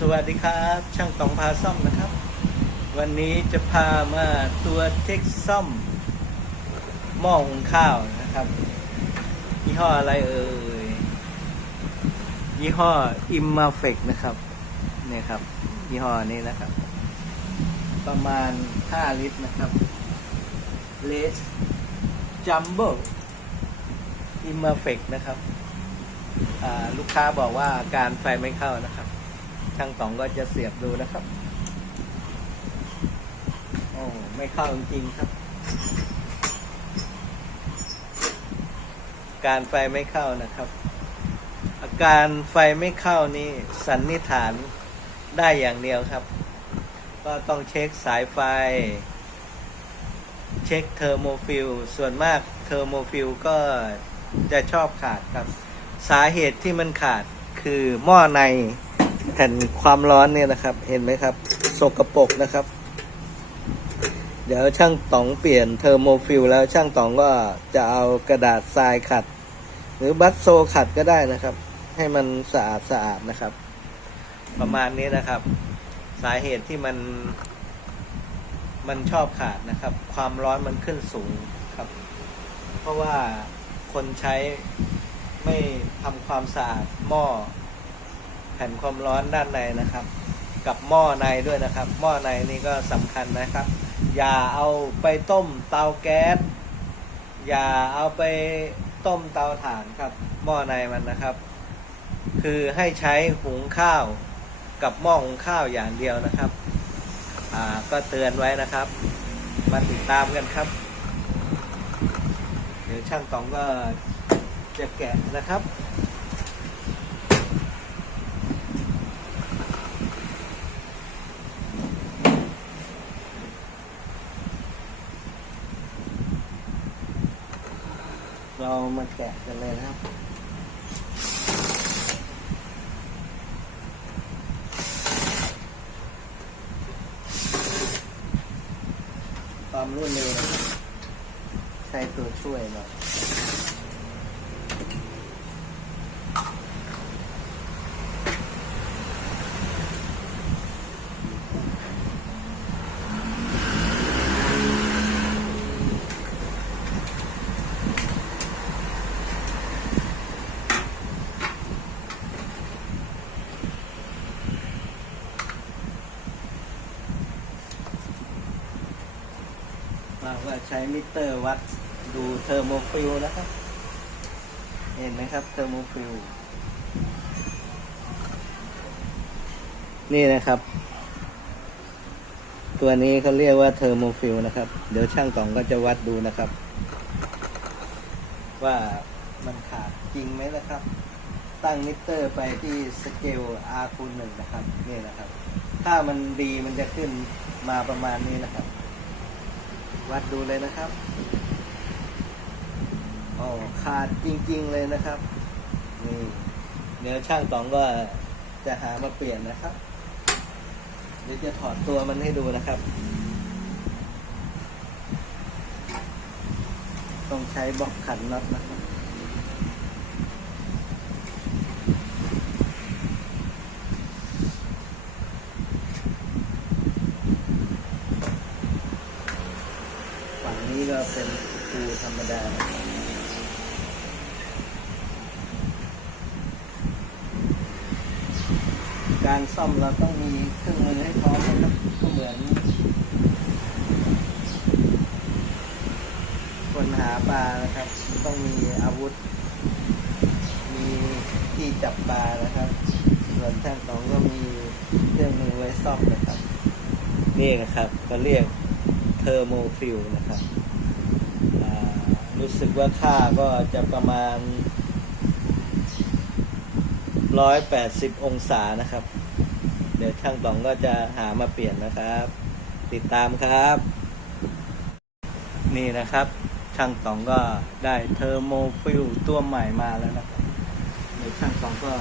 สวัสดีครับ ช่างตองพาซ่อมนะครับ วันนี้จะพามาตัวเท็กซ่อมหม้อหุงข้าวนะครับยี่ห้ออะไรเอ่ยยี่ห้อ i m m a f e c นะครับเนี่ยครับยี่ห้อนี้นะครับ ประมาณ 5 ลิตรนะครับเลสจัมโบ้ i m m a f e c นะครับลูกค้าบอกว่าการไฟไม่เข้านะครับ ช่างต๋องก็จะเสียบดูนะครับ โอ้ ไม่เข้าจริงครับ การไฟไม่เข้านะครับ อาการไฟไม่เข้านี่สันนิษฐานได้อย่างเดียวครับ ก็ต้องเช็คสายไฟ เช็คเทอร์โมฟิลส่วนมากเทอร์โมฟิลก็จะชอบขาดครับ สาเหตุที่มันขาดคือหม้อใน แผ่นความร้อนเนี่ยนะครับ เห็นไหมครับสกปรกนะครับ เดี๋ยวช่างต๋องเปลี่ยนเทอร์โมฟิลแล้วช่างต๋องก็จะเอากระดาษทรายขัด หรือบัตโซขัดก็ได้นะครับ ให้มันสะอาดสะอาดนะครับ ประมาณนี้นะครับ สาเหตุที่มัน มันชอบขาดนะครับ ความร้อนมันขึ้นสูงครับ เพราะว่าคนใช้ไม่ทำความสะอาดหม้อ แผ่นความร้อนด้านในนะครับ กับหม้อในด้วยนะครับ หม้อในนี่ก็สำคัญนะครับ อย่าเอาไปต้มเตาแก๊สอย่าเอาไปต้มเตาถ่านครับ หม้อในมันนะครับ คือให้ใช้หุงข้าวกับหม้อหุงข้าวอย่างเดียวนะครับอ่าก็เตือนไว้นะครับมาติดตามกันครับ เดี๋ยวช่างตองก็จะแกะนะครับ เรามาแกะกันเลยนะครับ ความรวดเร็วนะครับใช้ตัวช่วยหน่อย ก็ใช้มิเตอร์วัดดูเทอร์โมฟิลนะครับ เห็นไหมครับเทอร์โมฟิลนี่นะครับ ตัวนี้เขาเรียกว่าเทอร์โมฟิลนะครับ เดี๋ยวช่างต๋องก็จะวัดดูนะครับ ว่ามันขาดจริงไหมนะครับ ตั้งมิเตอร์ไปที่สเกล R คูณหนึ่งนะครับ นี่นะครับ ถ้ามันดีมันจะขึ้นมาประมาณนี้นะครับ วัดดูเลยนะครับโอ้ขาดจริงๆเลยนะครับนี่เดี๋ยวช่างตองก็จะหามาเปลี่ยนนะครับ เดี๋ยวจะถอดตัวมันให้ดูนะครับ ต้องใช้บล็อกขันน็อตนะครับ ก็เป็นสกรูธรรมดาการซ่อมเราต้องมีเครื่องมือให้พร้อมนะครับก็เหมือนคนหาปลานะครับ ต้องมีอาวุธ มีที่จับปลานะครับ ส่วนช่างตองก็มีเครื่องมือไว้ซ่อมนะครับ นี่นะครับก็เรียกเทอร์โมฟิลนะครับ รู้สึกว่าค่าก็จะประมาณ 180 องศานะครับ เดี๋ยวช่างต๋องก็จะหามาเปลี่ยนนะครับ ติดตามครับ นี่นะครับ ช่างต๋องก็ได้เทอร์โมฟิลตัวใหม่มาแล้วนะครับเดี๋ยวช่างต๋องก็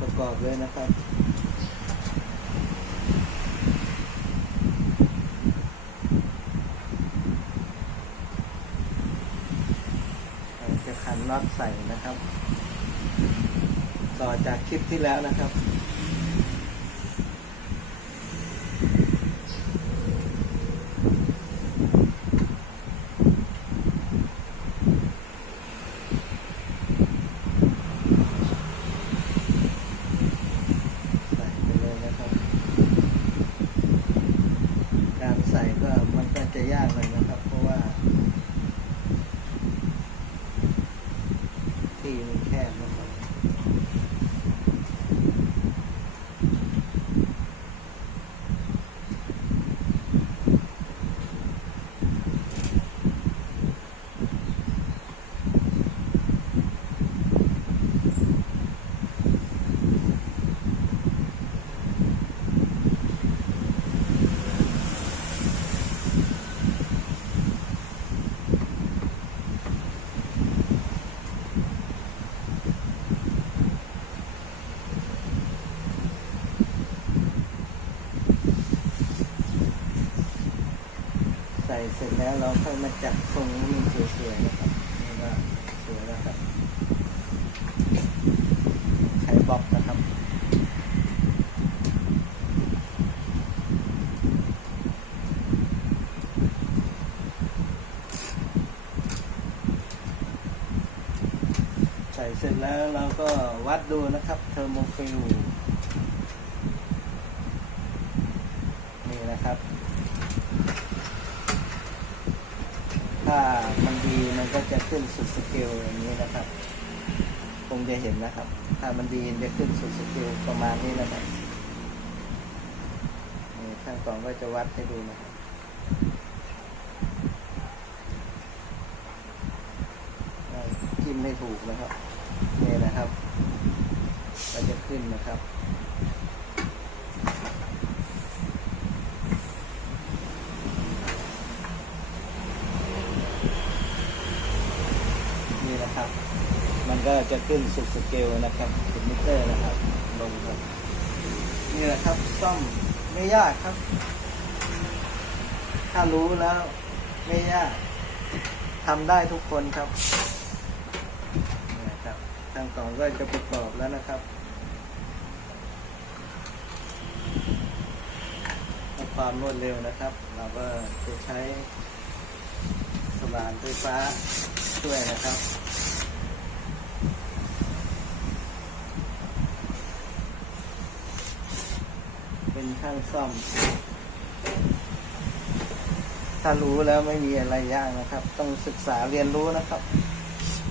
ประกอบเลยนะครับ เราจะขั น็อตใส่นะครับ ต่อจากคลิปที่แล้วนะครับใส่ไปเลยนะครับ การใส่ก็มันก็จะยากเลยนะครับ เพราะว่า ที่มันแคบนะครับ ใส่ เสร็จแล้วเราค่อยมาจัดทรงให้มันสวยๆนะครับนี่ว่าสวยแล้วครับ ใช้บล็อกนะครับใส่เสร็จแล้วเราก็วัดดูนะครับเทอร์โมฟิลนี่นะครับ ถ้ามันดีมันก็ จะขึ้นสุดสเกลอย่างนี้นะครับ คงจะเห็นนะครับ ถ้ามันดีจะขึ้นสุดสเกลประมาณนี้นะครับนี่ข้างกล่องก็จะวัดให้ดูนะครับจิ้มให้ถูกนะครับนี่นะครับ ก็จะขึ้นนะครับ นี่นะครับ มัน ก็จะขึ้นสุดสเกลนะครับสุดมิเตอร์นะครับ ลงครับ นี่แหละครับซ่อมไม่ยากครับ ถ้ารู้แล้วไม่ยากทำได้ทุกคนครับนี่นะครับ ทางกล่องก็จะประกอบแล้วนะครับความรวดเร็วนะครับ เราก็จะใช้สว่านไฟฟ้าช่วยนะครับ เป็นช่างซ่อม ถ้ารู้แล้วไม่มีอะไรยากนะครับ ต้องศึกษาเรียนรู้นะครับ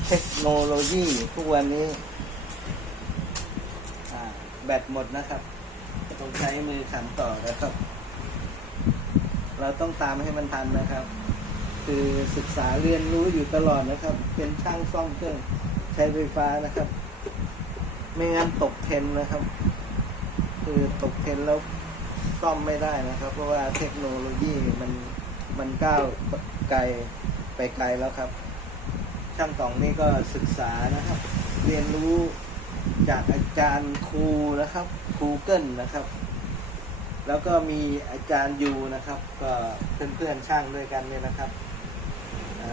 เทคโนโลยีทุกวันนี้แบตหมดนะครับต้องใช้มือขันต่อนะครับ เราต้องตามให้มันทันนะครับ คือศึกษาเรียนรู้อยู่ตลอดนะครับ เป็นช่างซ่อมเครื่องใช้ไฟฟ้านะครับ ไม่งั้นตกเทนนะครับ คือตกเทนแล้ว ซ่อมไม่ได้นะครับ เพราะว่าเทคโนโลยีมันมันก้าวไกลไปไกลแล้วครับ ช่างต่องนี่ก็ศึกษานะครับ เรียนรู้จากอาจารย์ครูนะครับครูเกิลนะครับ แล้วก็มีอาจารย์ยูนะครับ ก็เพื่อนๆช่างด้วยกันเนี่ยนะครับ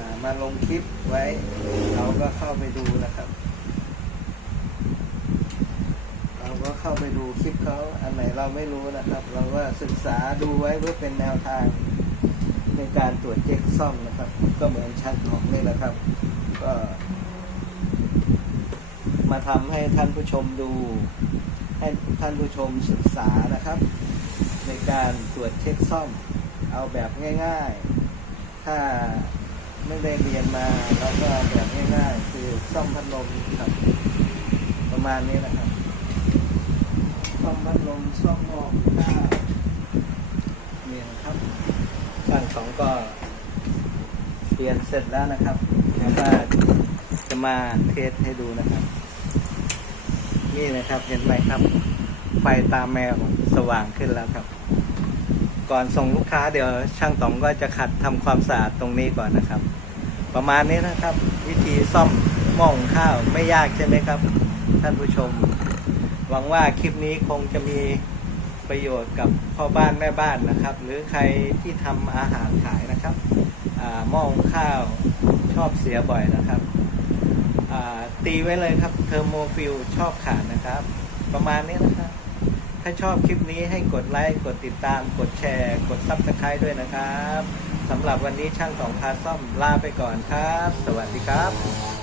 ามาลงคลิปไว้เราก็เข้าไปดูนะครับ เรา ก็เข้าไปดูคลิปเขาอันไหนเราไม่รู้นะครับ เราก็ศึกษาดูไว้เพื่อเป็นแนวทางในการตรวจเช็คซ่อมนะครับ ก็เหมือนช่างของนี่แหละครับ ก็มาทำให้ท่านผู้ชมดู ให้ท่านผู้ชมศึกษานะครับ ในการตรวจเช็คซ่อม เอาแบบง่าย ๆ ถ้าไม่ได้เรียนมาเราก็แบบง่าย ๆ คือซ่อมพัดลมครับ ประมาณนี้นะครับ พัดลมซ่อมหม้อข้าวเนี่ยนครับช่างสองก็เปลี่ยนเสร็จแล้วนะครับเดี๋ยวก็จะมาเทสให้ดูนะครับ นี่นะครับเห็นไหมครับ ไฟตาแมวสว่างขึ้นแล้วครับ ก่อนส่งลูกค้าเดี๋ยวช่างต๋องก็จะขัดทำความสะอาดตรงนี้ก่อนนะครับ ประมาณนี้นะครับ วิธีซ่อมหม้อหุงข้าวไม่ยากใช่ไหมครับ ท่านผู้ชม หวังว่าคลิปนี้คงจะมีประโยชน์กับพ่อบ้านแม่บ้านนะครับ หรือใครที่ทำอาหารขายนะครับหม้อหุงข้าวชอบเสียบ่อยนะครับตีไว้เลยครับเทอร์โมฟิลชอบขาดนะครับ ประมาณนี้นะครับ ถ้าชอบคลิปนี้ให้กดไลค์กดติดตาม กดแชร์ กดซับสไครต์ด้วยนะครับสำหรับวันนี้ช่างสองพาซ่อมลาไปก่อนครับ สวัสดีครับ